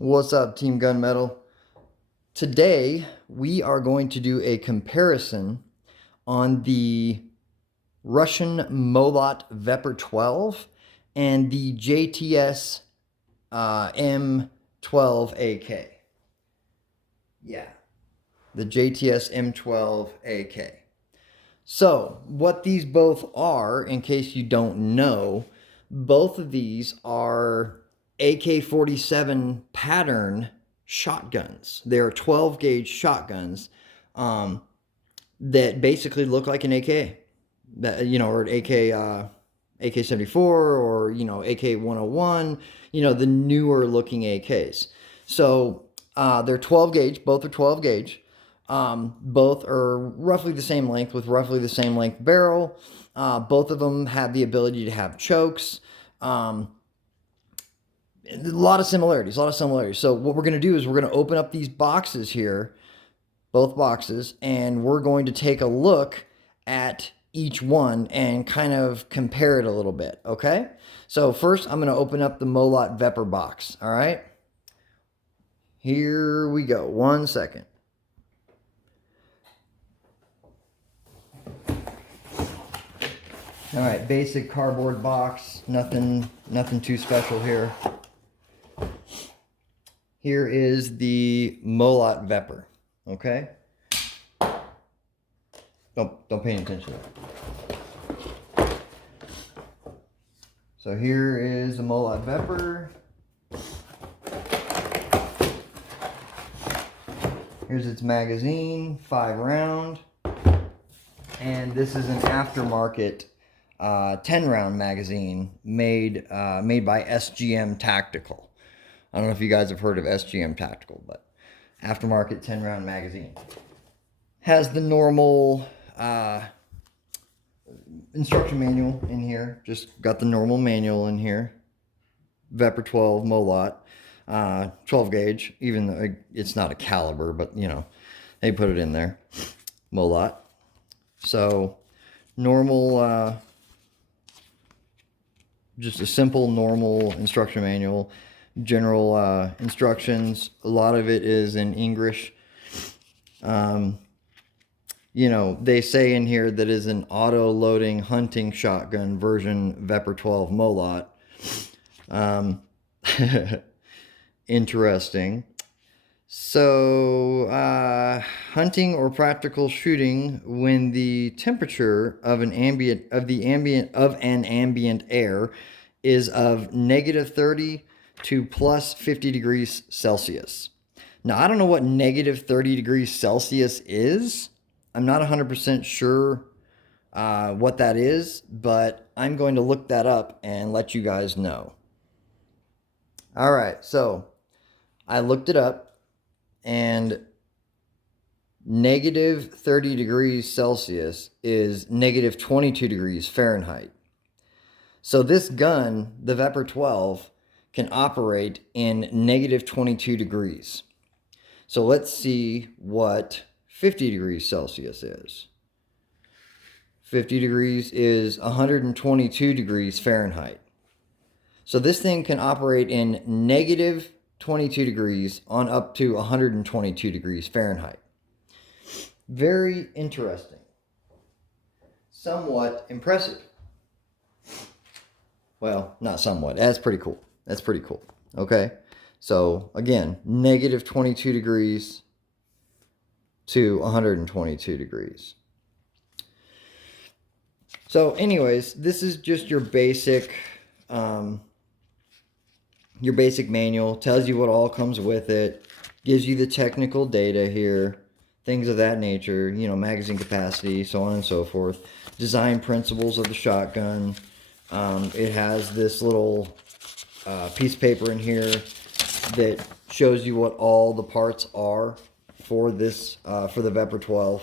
What's up, Team Gunmetal? Today we are going to do a comparison on the Russian Molot VEPR 12 and the JTS M12AK. Yeah, the JTS M12AK. So what these both are, in case you don't know, both of these are AK47 pattern shotguns. They're 12 gauge shotguns that basically look like an AK, or an AK-74 or AK-101, the newer looking AKs. So they're 12 gauge. Both are 12 gauge. Both are roughly the same length with roughly the same length barrel. Both of them have the ability to have chokes. A lot of similarities. So what we're going to do is we're going to open up these boxes here, both boxes, and we're going to take a look at each one and kind of compare it a little bit, okay? So first, I'm going to open up the Molot VEPR box, all right? Here we go. 1 second. All right, basic cardboard box, nothing too special here. Here is the Molot VEPR, okay? Don't pay any attention to that. So here is the Molot VEPR. Here's its magazine, 5 round. And this is an aftermarket 10 round magazine made by SGM Tactical. I don't know if you guys have heard of SGM Tactical, but aftermarket 10 round magazine. Has the normal instruction manual in here. Just got the normal manual in here. VEPR 12 Molot, 12 gauge, even though it's not a caliber, but they put it in there. Molot. So normal, just a simple normal instruction manual. General instructions. A lot of it is in English. They say in here that is an auto-loading hunting shotgun version VEPR 12 Molot. Interesting. So, hunting or practical shooting when the temperature of an ambient air is of -30 to plus 50 degrees Celsius. Now, I don't know what -30 degrees Celsius is. I'm not 100% sure what that is, but I'm going to look that up and let you guys know. All right, so I looked it up, and -30 degrees Celsius is -22 degrees Fahrenheit. So this gun, the VEPR 12, can operate in -22 degrees. So let's see what 50 degrees Celsius is. 50 degrees is 122 degrees Fahrenheit. So this thing can operate in -22 degrees on up to 122 degrees Fahrenheit. Very interesting. Somewhat impressive. Well, not somewhat. That's pretty cool. That's pretty cool. Okay. So again, -22 degrees to 122 degrees. So anyways, this is just your basic manual. Tells you what all comes with it. Gives you the technical data here. Things of that nature. Magazine capacity, so on and so forth. Design principles of the shotgun. It has this little piece of paper in here that shows you what all the parts are for this, for the VEPR 12.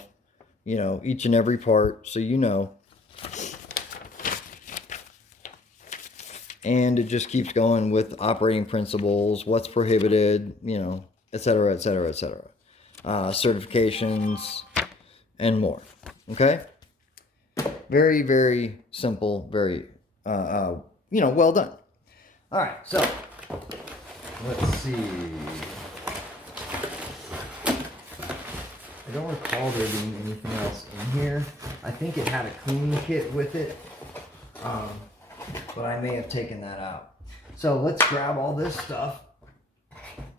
Each and every part, so And it just keeps going with operating principles, what's prohibited, etc., etc., etc. Certifications, and more. Okay? Very, very simple, very, well done. All right, so let's see. I don't recall there being anything else in here. I think it had a cleaning kit with it, but I may have taken that out. So let's grab all this stuff.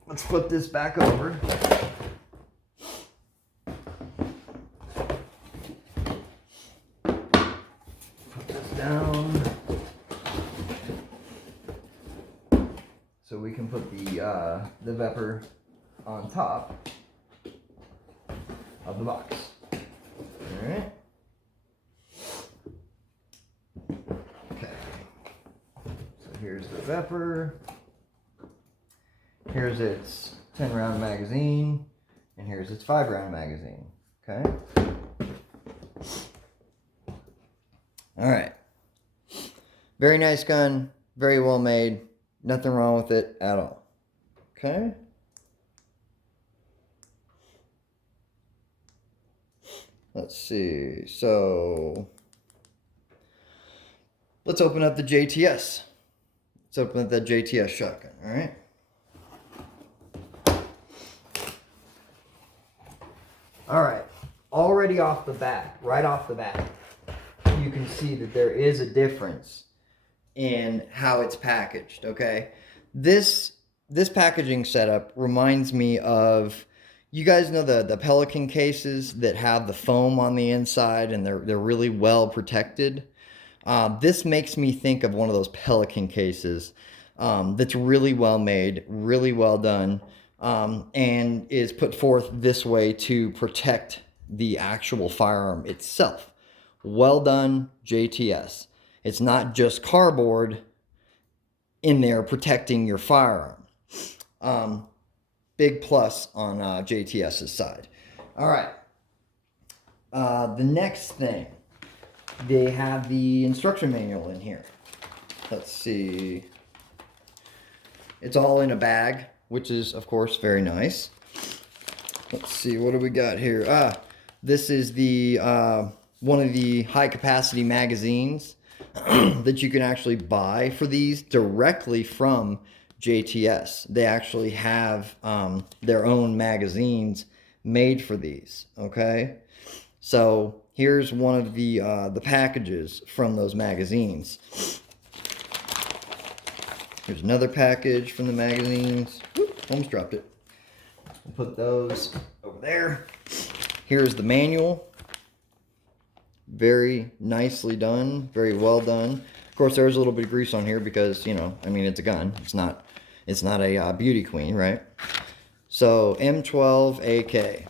Let's flip this back over. Put this down. So we can put the VEPR on top of the box. All right. Okay. So here's the VEPR. Here's its 10-round magazine, and here's its 5-round magazine. Okay. All right. Very nice gun. Very well made. Nothing wrong with it at all. Okay. Let's see. So let's open up the JTS. Let's open up that JTS shotgun. All right. All right. Already off the bat, right off the bat, you can see that there is a difference in how it's packaged. Okay. This packaging setup reminds me of, you guys know the Pelican cases that have the foam on the inside and they're really well protected. This makes me think of one of those Pelican cases that's really well made, really well done, and is put forth this way to protect the actual firearm itself. Well done, JTS. It's not just cardboard in there protecting your firearm. Big plus on JTS's side. All right. The next thing, they have the instruction manual in here. Let's see. It's all in a bag, which is, of course, very nice. Let's see, what do we got here? This is the one of the high-capacity magazines that you can actually buy for these directly from JTS. They actually have their own magazines made for these. Okay, so here's one of the packages from those magazines. Here's another package from the magazines. Whoop, almost dropped it. We'll put those over there. Here's the manual. Very nicely done, very well done. Of course, there's a little bit of grease on here because, you know, I mean, it's a gun. It's not a beauty queen, right? So M12AK.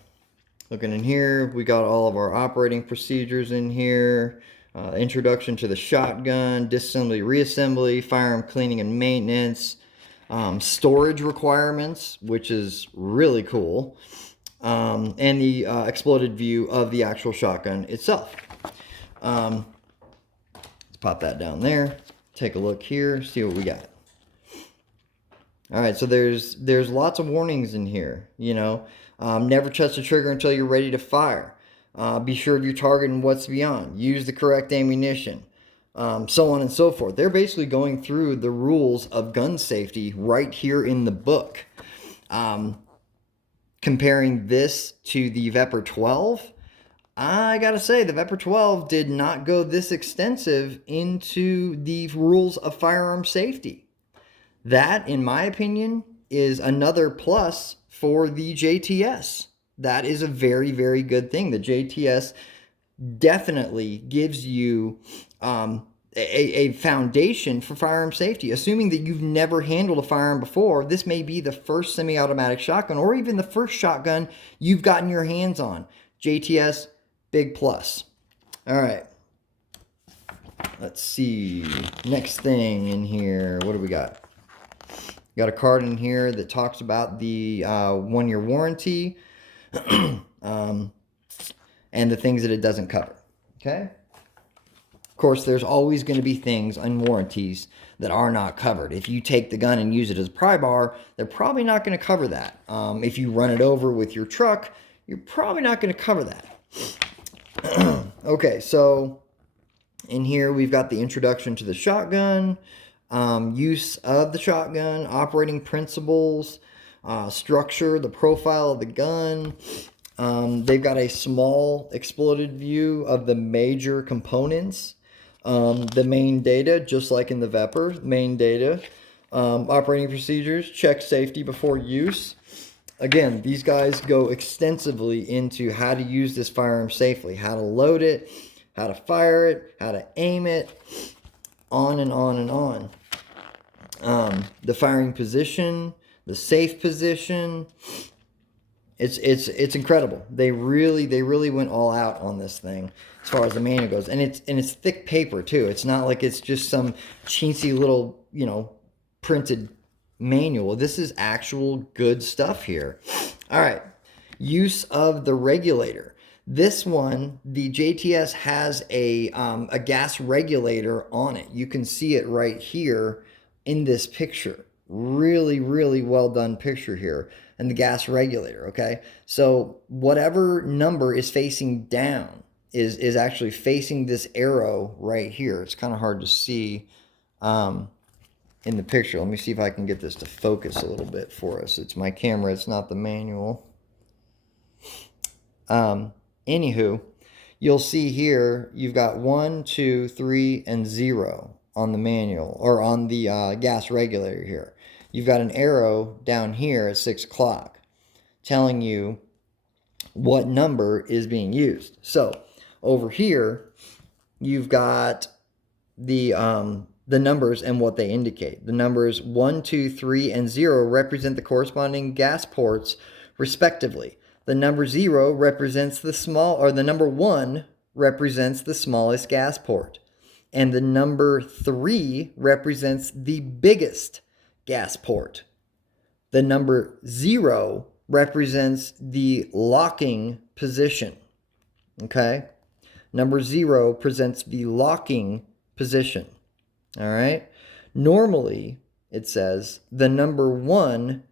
Looking in here, we got all of our operating procedures in here. Introduction to the shotgun, disassembly, reassembly, firearm cleaning and maintenance, storage requirements, which is really cool, and the exploded view of the actual shotgun itself. Let's pop that down there. Take a look here, see what we got. All right, so there's lots of warnings in here. You know, never touch the trigger until you're ready to fire. Be sure of your target and what's beyond. Use the correct ammunition. So on and so forth. They're basically going through the rules of gun safety right here in the book. Comparing this to the VEPR 12, I gotta say the VEPR 12 did not go this extensive into the rules of firearm safety. That, in my opinion, is another plus for the JTS. That is a very, very good thing. The JTS definitely gives you a foundation for firearm safety. Assuming that you've never handled a firearm before, this may be the first semi-automatic shotgun or even the first shotgun you've gotten your hands on. JTS, big plus. All right. Let's see. Next thing in here. What do we got? Got a card in here that talks about the 1-year warranty. And the things that it doesn't cover. Okay. Of course, there's always going to be things on warranties that are not covered. If you take the gun and use it as a pry bar, they're probably not going to cover that. If you run it over with your truck, you're probably not going to cover that. Okay, so in here we've got the introduction to the shotgun. use of the shotgun, operating principles, structure, the profile of the gun. They've got a small exploded view of the major components, the main data, just like in the VEPR, main data, operating procedures, check safety before use. Again, these guys go extensively into how to use this firearm safely, how to load it, how to fire it, how to aim it, on and on and on. The firing position, the safe position. It's incredible. They really went all out on this thing as far as the manual goes, and it's thick paper too. It's not like it's just some chintzy little printed manual. This is actual good stuff here. All right, use of the regulator. This one, the JTS has a gas regulator on it. You can see it right here in this picture. Really well done picture here. And the gas regulator, okay? So whatever number is facing down is actually facing this arrow right here. It's kind of hard to see in the picture. Let me see if I can get this to focus a little bit for us. It's my camera, it's not the manual. Anywho, you'll see here, you've got 1, 2, 3, and 0 on the manual, or on the gas regulator here. You've got an arrow down here at 6 o'clock telling you what number is being used. So over here, you've got the numbers and what they indicate. The numbers 1, 2, 3, and 0 represent the corresponding gas ports respectively. The number 0 represents the number 1 represents the smallest gas port. And the number 3 represents the biggest gas port. The number 0 represents the locking position. Okay? Number 0 presents the locking position. All right? Normally, it says the number 1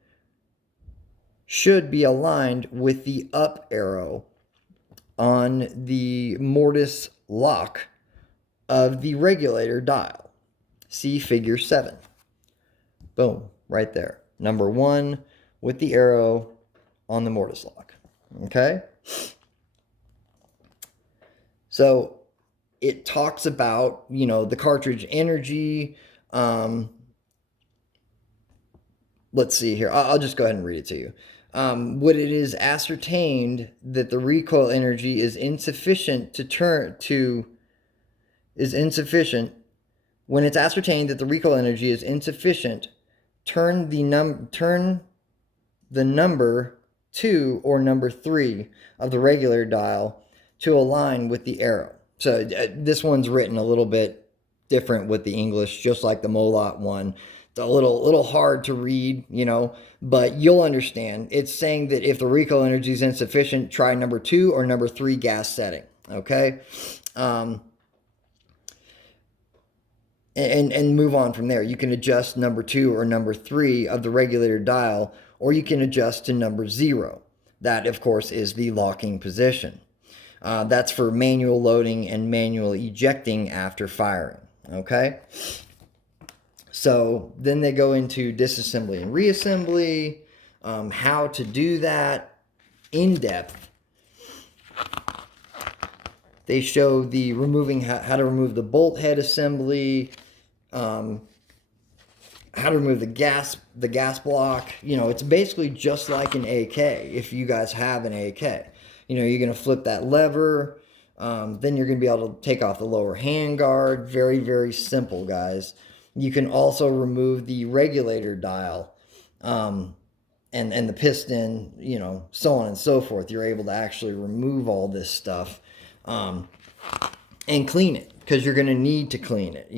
should be aligned with the up arrow on the mortise lock of the regulator dial. See figure 7. Boom, right there. Number 1 with the arrow on the mortise lock. Okay? So it talks about, the cartridge energy. Let's see here. I'll just go ahead and read it to you. When it is ascertained that the recoil energy is insufficient when it's ascertained that the recoil energy is insufficient, turn the number 2 or number 3 of the regulator dial to align with the arrow. So this one's written a little bit different with the English, just like the Molot one. It's a little hard to read, but you'll understand. It's saying that if the recoil energy is insufficient, try number 2 or number 3 gas setting, okay? And move on from there. You can adjust number 2 or number 3 of the regulator dial, or you can adjust to number 0. That, of course, is the locking position. That's for manual loading and manual ejecting after firing, okay? So then they go into disassembly and reassembly, how to do that in depth. They show the how to remove the bolt head assembly, how to remove the gas block. It's basically just like an AK. If you guys have an AK, you're going to flip that lever. Then you're going to be able to take off the lower handguard. Very, very simple, guys. You can also remove the regulator dial, and the piston, so on and so forth. You're able to actually remove all this stuff, and clean it, because you're going to need to clean it.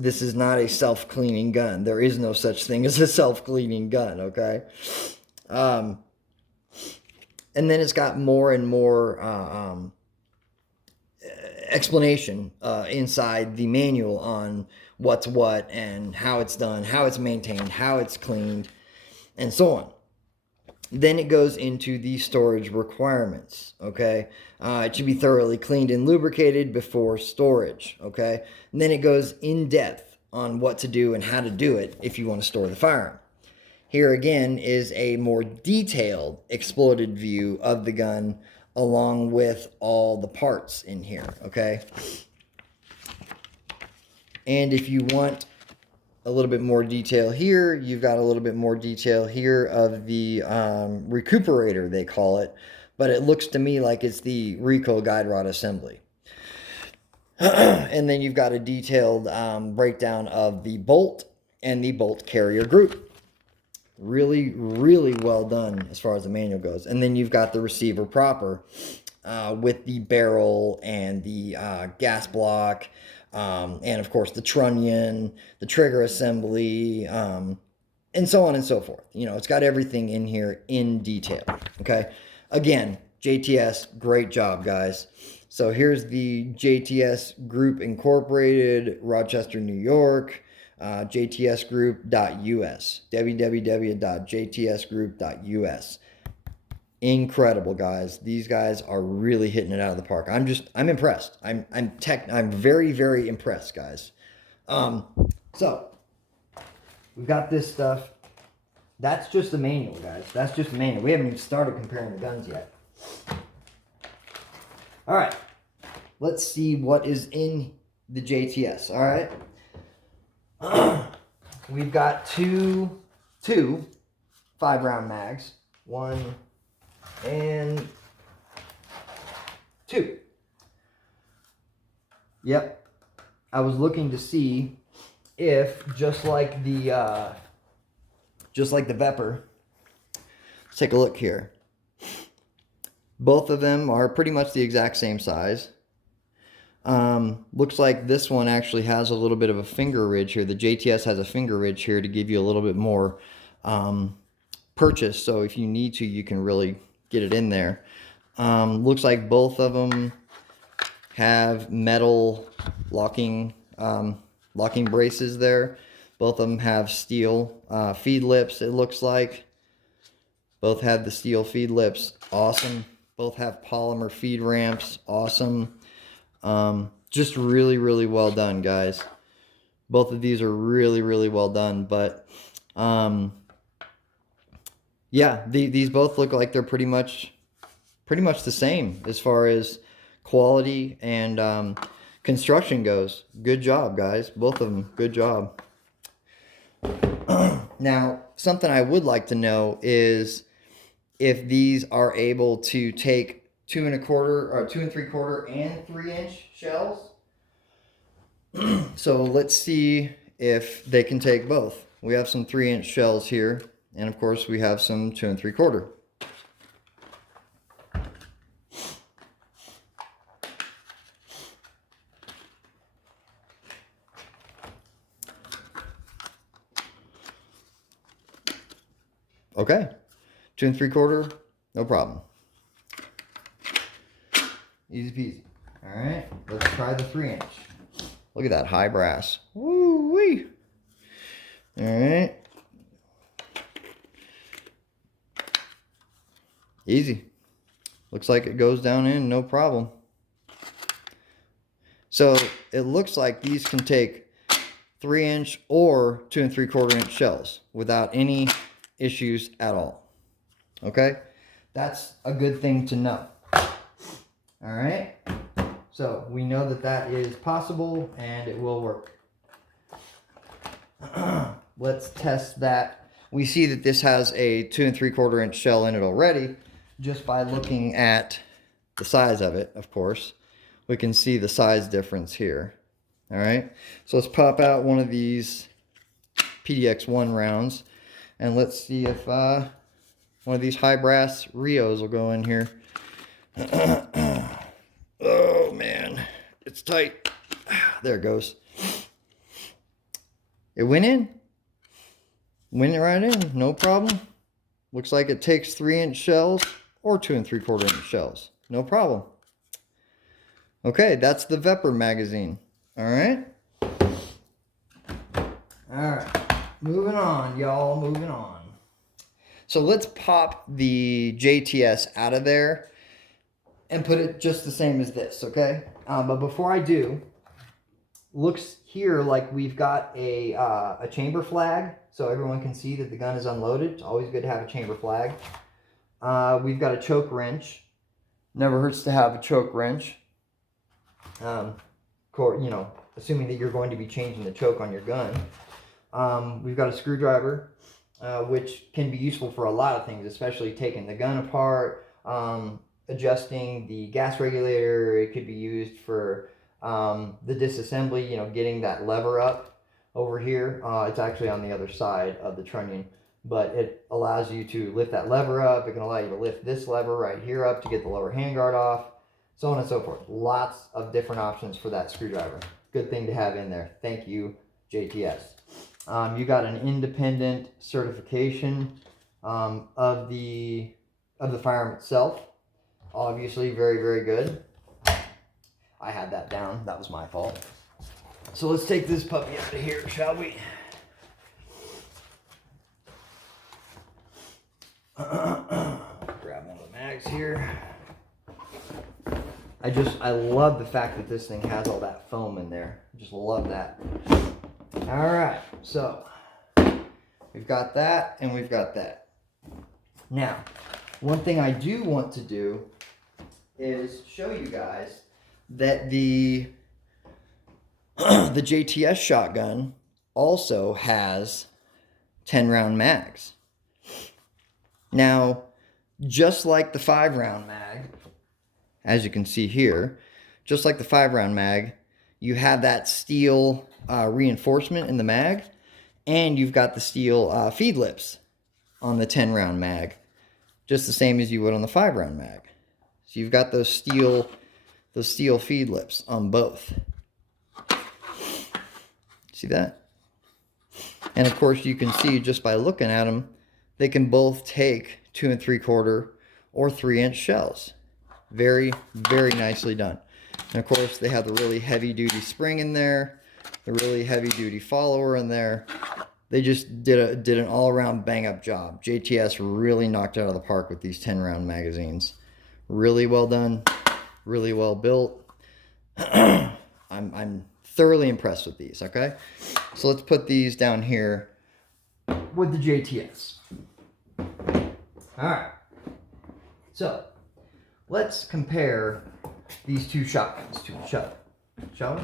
This is not a self-cleaning gun. There is no such thing as a self-cleaning gun, okay? And then it's got more and more explanation inside the manual on what's what and how it's done, how it's maintained, how it's cleaned, and so on. Then it goes into the storage requirements, okay? It should be thoroughly cleaned and lubricated before storage, okay? And then it goes in depth on what to do and how to do it if you want to store the firearm. Here again is a more detailed exploded view of the gun along with all the parts in here, okay? And if you want a little bit more detail here, you've got a little bit more detail here of the recuperator, they call it, but it looks to me like it's the recoil guide rod assembly. And then you've got a detailed breakdown of the bolt and the bolt carrier group. Really, really well done as far as the manual goes. And then you've got the receiver proper with the barrel and the gas block, and of course the trunnion, the trigger assembly, and so on and so forth. You know, it's got everything in here in detail. Okay. Again, JTS, great job, guys. So here's the JTS Group Incorporated, Rochester, New York, jtsgroup.us, www.jtsgroup.us. Incredible, guys. These guys are really hitting it out of the park. I'm impressed. I'm very, very impressed, guys. So we've got this stuff. That's just the manual, guys. That's just the manual. We haven't even started comparing the guns yet. All right, let's see what is in the JTS. All right, we've got two 5-round mags, 1 and 2. Yep, I was looking to see if just like the VEPR. Let's take a look here. Both of them are pretty much the exact same size. Looks like this one actually has a little bit of a finger ridge here. The JTS has a finger ridge here to give you a little bit more purchase. So if you need to, you can really get it in there. Looks like both of them have metal locking braces there. Both of them have steel feed lips, it looks like. Both have the steel feed lips. Awesome. Both have polymer feed ramps. Awesome. Just really, really well done, guys. Both of these are really, really well done. But yeah, these both look like they're pretty much the same as far as quality and construction goes. Good job, guys. Both of them. Good job. Now, something I would like to know is if these are able to take 2 1/4 or 2 3/4 and 3-inch shells. So let's see if they can take both. We have some 3-inch shells here, and of course we have some 2 3/4. Okay, 2 3/4, no problem. Easy peasy. All right, let's try the 3-inch. Look at that high brass. Woo-wee. All right. Easy. Looks like it goes down in, no problem. So it looks like these can take 3-inch or 2 3/4 inch shells without any issues at all. Okay, that's a good thing to know. All right, so we know that that is possible and it will work. Let's test that. We see that this has a 2 3/4 inch shell in it already just by looking at the size of it. Of course, we can see the size difference here. All right, so let's pop out one of these PDX-1 rounds and let's see if one of these high brass Rios will go in here. Oh man, it's tight. There it goes. It went in. Went right in, no problem. Looks like it takes 3-inch shells or 2 3/4 inch shells. No problem. Okay, that's the VEPR magazine. All right. All right. Moving on, y'all. Moving on. So let's pop the JTS out of there and put it just the same as this, okay? But before I do, looks here, like, we've got a chamber flag, so everyone can see that the gun is unloaded. It's always good to have a chamber flag. We've got a choke wrench. Never hurts to have a choke wrench. You know, assuming that you're going to be changing the choke on your gun. We've got a screwdriver, which can be useful for a lot of things, especially taking the gun apart, adjusting the gas regulator. It could be used for the disassembly, you know, getting that lever up over here. It's actually on the other side of the trunnion, but it allows you to lift that lever up. It can allow you to lift this lever right here up to get the lower handguard off, so on and so forth. Lots of different options for that screwdriver. Good thing to have in there. Thank you, JTS. You got an independent certification of the firearm itself. Obviously, very, very good. I had that down. That was my fault. So let's take this puppy out of here, shall we? Grab one of the mags here. I love the fact that this thing has all that foam in there. Just love that. All right, so we've got that and we've got that. Now, one thing I do want to do is show you guys that the JTS shotgun also has 10-round mags. Now, just like the 5-round mag, as you can see here, just like the 5-round mag, you have that steel reinforcement in the mag, and you've got the steel feed lips on the 10-round mag, just the same as you would on the 5-round mag. So you've got those steel feed lips on both. See that? And of course, you can see just by looking at them, they can both take 2 3/4 or 3-inch shells. Very, very nicely done. And of course, they have the really heavy-duty spring in there, the really heavy-duty follower in there. They just did an all-around bang-up job. JTS really knocked it out of the park with these 10-round magazines. Really well done, really well built. I'm thoroughly impressed with these, okay? So let's put these down here with the JTS. All right. So let's compare these two shotguns to each other, shall we?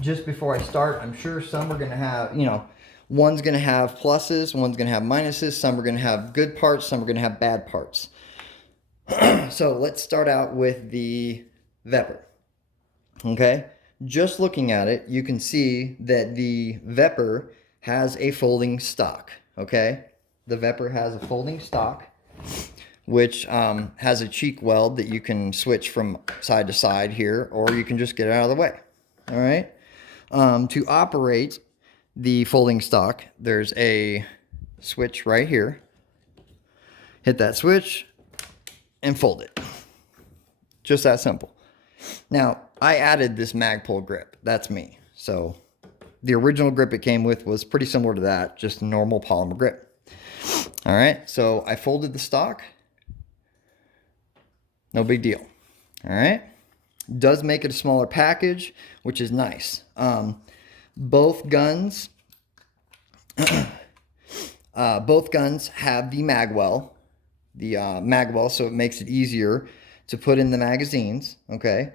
Just before I start, I'm sure some are going to have, you know, one's going to have pluses, one's going to have minuses, some are going to have good parts, some are going to have bad parts. So let's start out with the VEPR. Okay, just looking at it, you can see that the VEPR has a folding stock. Okay, the VEPR has a folding stock, which has a cheek weld that you can switch from side to side here, or you can just get it out of the way. All right, to operate the folding stock, there's a switch right here. Hit that switch and fold it. Just that simple. Now, I added this Magpul grip. That's me. So the original grip it came with was pretty similar to that, just a normal polymer grip. All right, so I folded the stock. No big deal. All right, does make it a smaller package, which is nice. Both guns have the magwell, so it makes it easier to put in the magazines. Okay,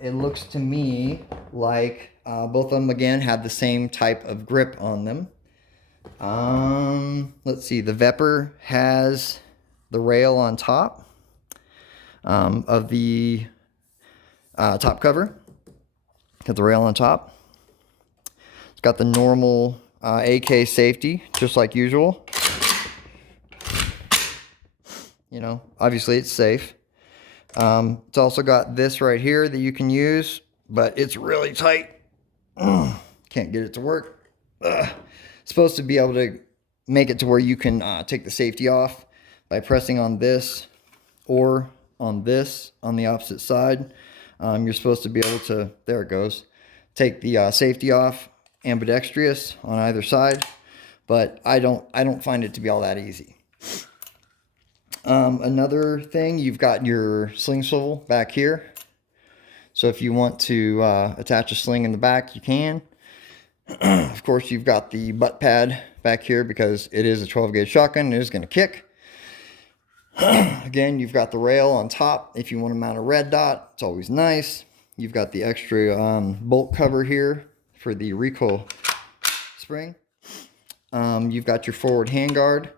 it looks to me like both of them again have the same type of grip on them. Let's see, the VEPR has the rail on top of the top cover. Got the rail on top. It's got the normal AK safety, just like usual. You know, obviously it's safe. It's also got this right here that you can use, but it's really tight. Can't get it to work. Supposed to be able to make it to where you can take the safety off by pressing on this or on this on the opposite side. You're supposed to be able to, there it goes, take the safety off ambidextrous on either side, but I don't find it to be all that easy. Another thing, you've got your sling swivel back here. So if you want to attach a sling in the back, you can. Of course, you've got the butt pad back here because it is a 12 gauge shotgun. It is going to kick. Again, you've got the rail on top. If you want to mount a red dot, it's always nice. You've got the extra bolt cover here for the recoil spring. You've got your forward handguard.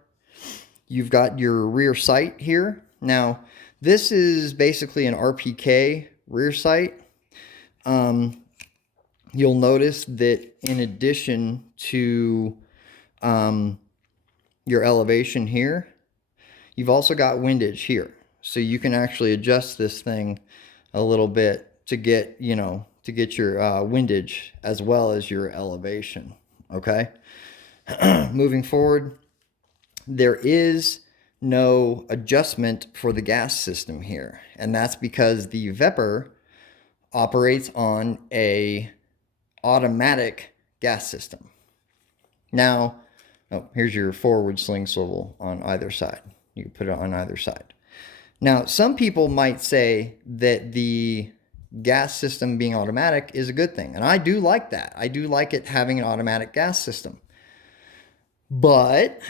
You've got your rear sight here. Now, this is basically an RPK rear sight. You'll notice that in addition to your elevation here, you've also got windage here. So you can actually adjust this thing a little bit to get, you know, to get your windage as well as your elevation, okay? Moving forward, there is no adjustment for the gas system here, and that's because the VEPR operates on a automatic gas system. Now, oh, here's your forward sling swivel on either side. You can put it on either side. Now, some people might say that the gas system being automatic is a good thing, and I do like that. I do like it having an automatic gas system. But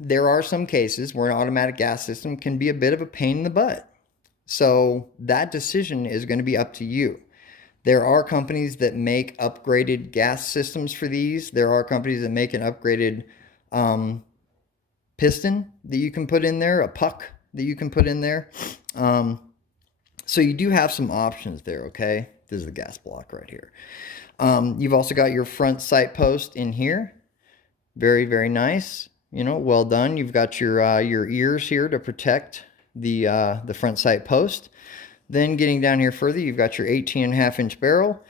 there are some cases where an automatic gas system can be a bit of a pain in the butt. So that decision is going to be up to you. There are companies that make upgraded gas systems for these. There are companies that make an upgraded piston that you can put in there, a puck that you can put in there. So you do have some options there, okay? This is the gas block right here. You've also got your front sight post in here. Very, very nice. You know, well done. You've got your ears here to protect the front sight post. Then getting down here further, you've got your 18.5-inch barrel.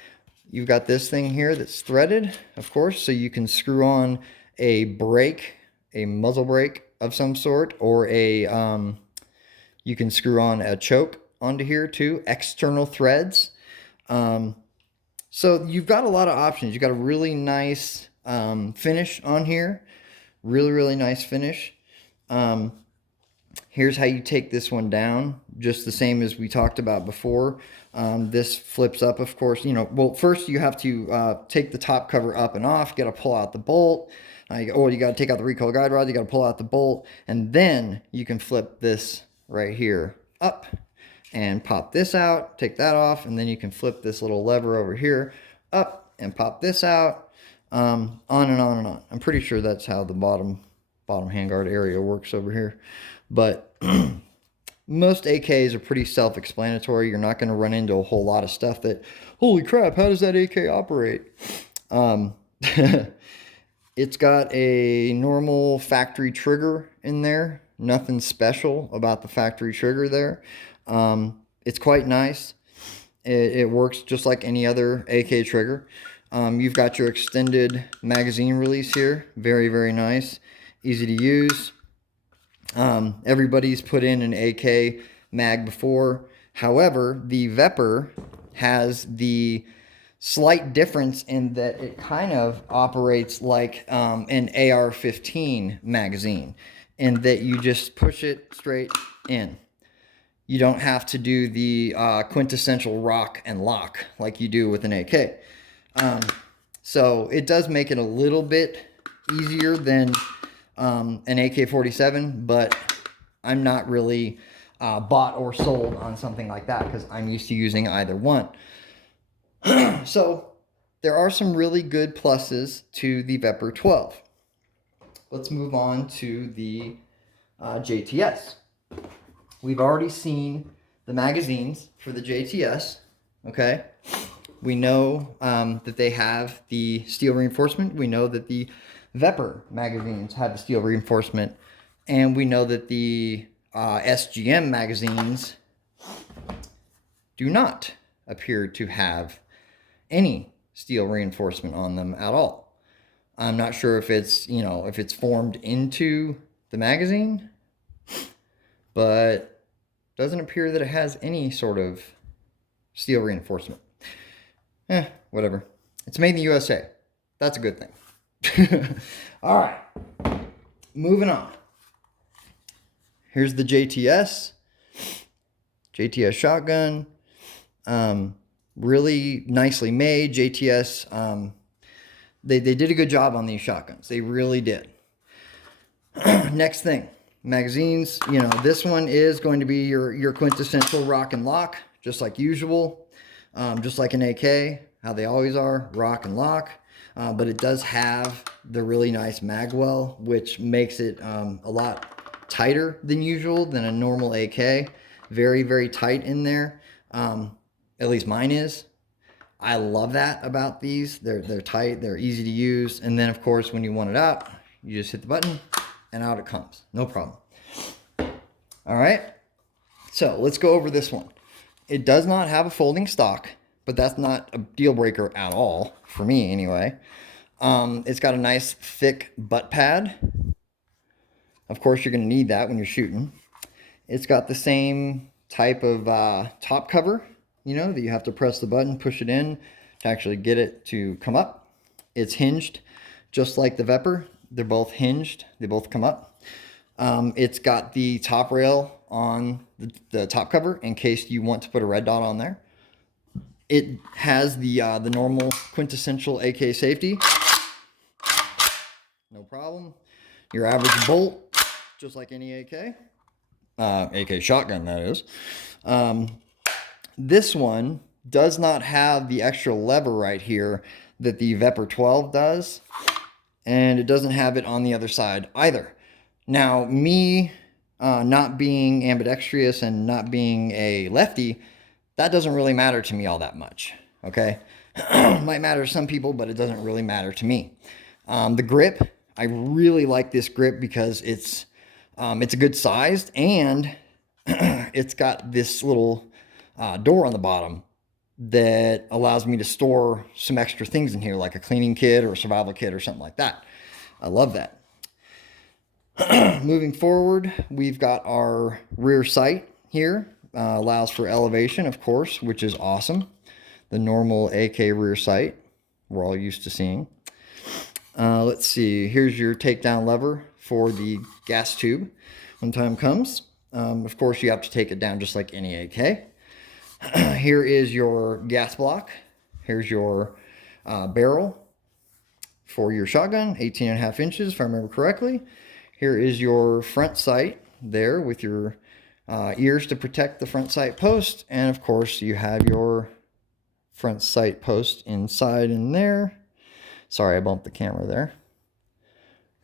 You've got this thing here that's threaded, of course, so you can screw on a brake, a muzzle brake of some sort, or you can screw on a choke onto here too, external threads. So you've got a lot of options. You've got a really nice finish on here. Really, really nice finish. Here's how you take this one down, just the same as we talked about before. This flips up, of course. You know, well, first you have to take the top cover up and off. You got to pull out the bolt. You got to take out the recoil guide rod. You got to pull out the bolt, and then you can flip this right here up and pop this out. Take that off, and then you can flip this little lever over here up and pop this out. On and on and on. I'm pretty sure that's how the bottom handguard area works over here. But most AKs are pretty self-explanatory. You're not going to run into a whole lot of stuff that, holy crap, how does that AK operate? It's got a normal factory trigger in there. Nothing special about the factory trigger there. It's quite nice. It works just like any other AK trigger. You've got your extended magazine release here. Very, very nice. Easy to use. Everybody's put in an AK mag before. However, the VEPR has the slight difference in that it kind of operates like an AR-15 magazine, in that you just push it straight in. You don't have to do the quintessential rock and lock like you do with an AK. So it does make it a little bit easier than an AK47, but I'm not really bought or sold on something like that because I'm used to using either one. So there are some really good pluses to the VEPR 12. Let's move on to the JTS. We've already seen the magazines for the JTS, okay? We know that they have the steel reinforcement. We know that the VEPR magazines have the steel reinforcement. And we know that the SGM magazines do not appear to have any steel reinforcement on them at all. I'm not sure if it's, you know, if it's formed into the magazine, but doesn't appear that it has any sort of steel reinforcement. Whatever. It's made in the USA. That's a good thing. All right. Moving on. Here's the JTS shotgun. Really nicely made. JTS, they did a good job on these shotguns. They really did. Next thing, magazines. You know, this one is going to be your quintessential rock and lock, just like usual. Just like an AK, how they always are, rock and lock. But it does have the really nice magwell, which makes it a lot tighter than usual than a normal AK. Very, very tight in there. At least mine is. I love that about these. They're tight, they're easy to use. And then of course, when you want it out, you just hit the button and out it comes. No problem. All right. So let's go over this one. It does not have a folding stock, but that's not a deal breaker at all, for me anyway. It's got a nice thick butt pad. Of course, you're going to need that when you're shooting. It's got the same type of top cover, you know, that you have to press the button, push it in to actually get it to come up. It's hinged, just like the VEPR. They're both hinged. They both come up. It's got the top rail on the top cover in case you want to put a red dot on there. It has the normal quintessential AK safety. No problem. Your average bolt, just like any AK. AK shotgun, that is. This one does not have the extra lever right here that the VEPR 12 does. And it doesn't have it on the other side either. Now, me not being ambidextrous and not being a lefty, that doesn't really matter to me all that much, okay? Might matter to some people, but it doesn't really matter to me. The grip, I really like this grip because it's a good size, and it's got this little door on the bottom that allows me to store some extra things in here, like a cleaning kit or a survival kit or something like that. I love that. Moving forward, we've got our rear sight here. Allows for elevation, of course, which is awesome. The normal AK rear sight we're all used to seeing. Let's see. Here's your takedown lever for the gas tube when time comes. Of course, you have to take it down just like any AK. Here is your gas block. Here's your barrel for your shotgun, 18.5 inches, if I remember correctly. Here is your front sight there with your ears to protect the front sight post. And of course, you have your front sight post inside in there. Sorry, I bumped the camera there.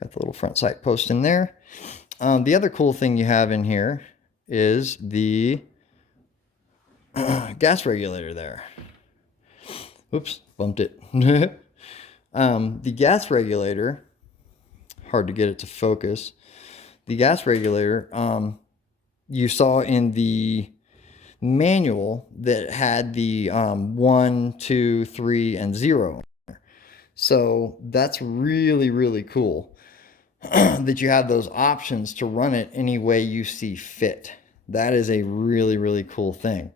Got the little front sight post in there. The other cool thing you have in here is the gas regulator there. Oops, bumped it. The gas regulator, hard to get it to focus. The gas regulator, you saw in the manual that had the 1, 2, 3, and 0. So that's really, really cool that you have those options to run it any way you see fit. That is a really, really cool thing.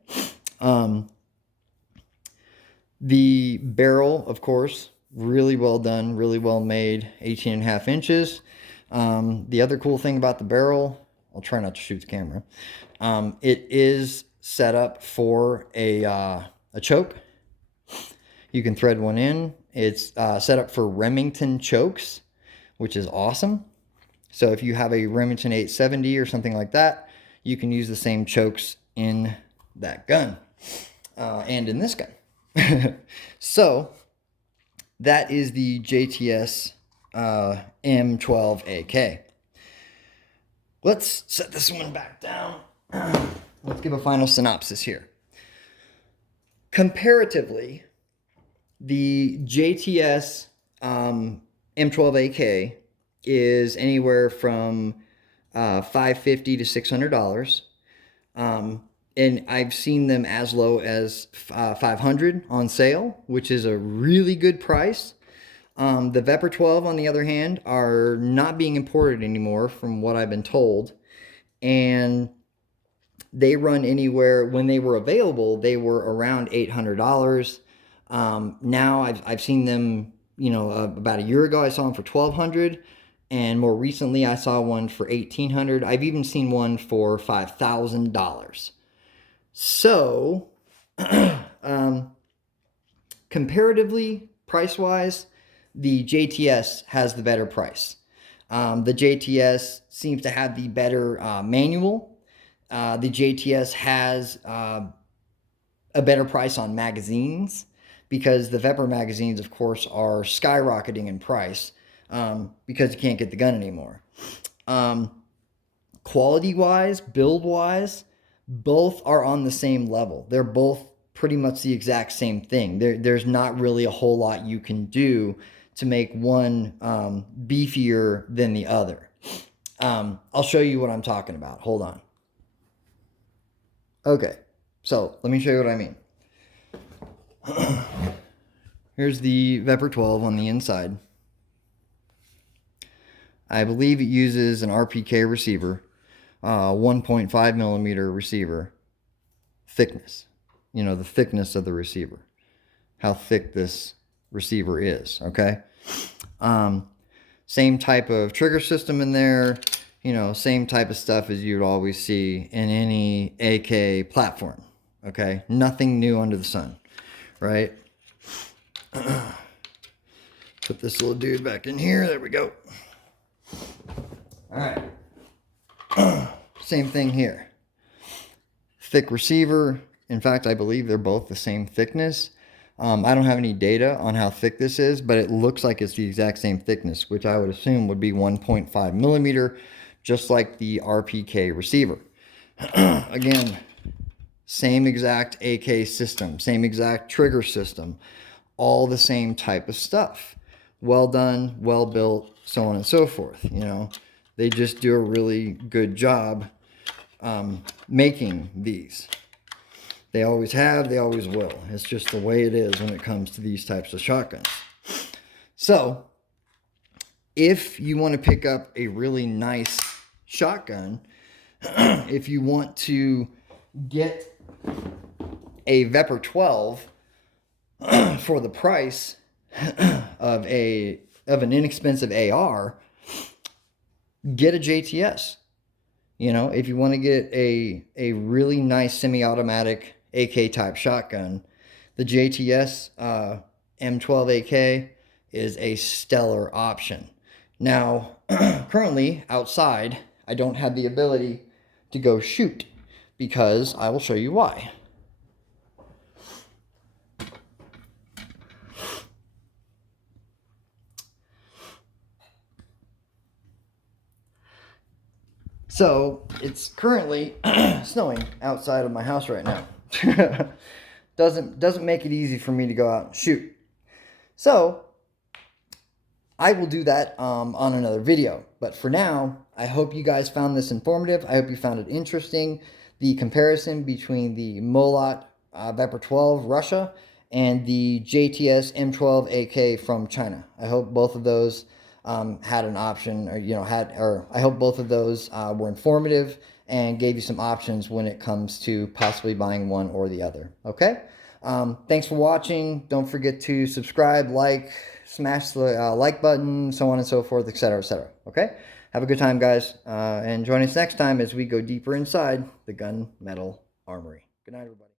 The barrel, of course, really well done, really well made, 18.5 inches. The other cool thing about the barrel, I'll try not to shoot the camera. It is set up for a choke. You can thread one in. It's set up for Remington chokes, which is awesome. So if you have a Remington 870 or something like that, you can use the same chokes in that gun and in this gun. So that is the JTS M12AK. Let's set this one back down. Let's give a final synopsis here. Comparatively, the JTS M12AK is anywhere from $550 to $600. And I've seen them as low as $500 on sale, which is a really good price. The VEPR 12, on the other hand, are not being imported anymore from what I've been told. And they run anywhere, when they were available, they were around $800. Now I've seen them, you know, about a year ago, I saw them for $1,200. And more recently, I saw one for $1,800. I've even seen one for $5,000. So, comparatively, price-wise, the JTS has the better price. The JTS seems to have the better manual. The JTS has a better price on magazines, because the VEPR magazines, of course, are skyrocketing in price because you can't get the gun anymore. Quality-wise, build-wise, both are on the same level. They're both pretty much the exact same thing. There's not really a whole lot you can do to make one beefier than the other. I'll show you what I'm talking about. Hold on. Okay, so let me show you what I mean. Here's the VEPR 12 on the inside. I believe it uses an RPK receiver, 1.5 millimeter receiver thickness. You know, the thickness of the receiver, how thick this receiver is, okay? Same type of trigger system in there, you know, same type of stuff as you'd always see in any AK platform, okay? Nothing new under the sun, right? Put this little dude back in here. There we go. All right. Same thing here. Thick receiver. In fact, I believe they're both the same thickness. I don't have any data on how thick this is, but it looks like it's the exact same thickness, which I would assume would be 1.5 millimeter, just like the RPK receiver. Again, same exact AK system, same exact trigger system, all the same type of stuff. Well done, well built, so on and so forth. You know, they just do a really good job making these. They always have, they always will. It's just the way it is when it comes to these types of shotguns. So, if you want to pick up a really nice shotgun, if you want to get a VEPR 12 for the price of an inexpensive AR, get a JTS. You know, if you want to get a really nice semi-automatic AK type shotgun, the JTS M12AK is a stellar option. Now, currently outside, I don't have the ability to go shoot, because I will show you why. So it's currently snowing outside of my house right now. doesn't make it easy for me to go out and shoot. So I will do that on another video. But for now, I hope you guys found this informative. I hope you found it interesting. The comparison between the MOLOT VEPR 12 Russia and the JTS M12AK from China. I hope both of those had an option, or I hope both of those were informative and gave you some options when it comes to possibly buying one or the other. Okay? Thanks for watching. Don't forget to subscribe, like, smash the like button, so on and so forth, etc., etc. Okay? Have a good time, guys, and join us next time as we go deeper inside the gunmetal armory. Good night, everybody.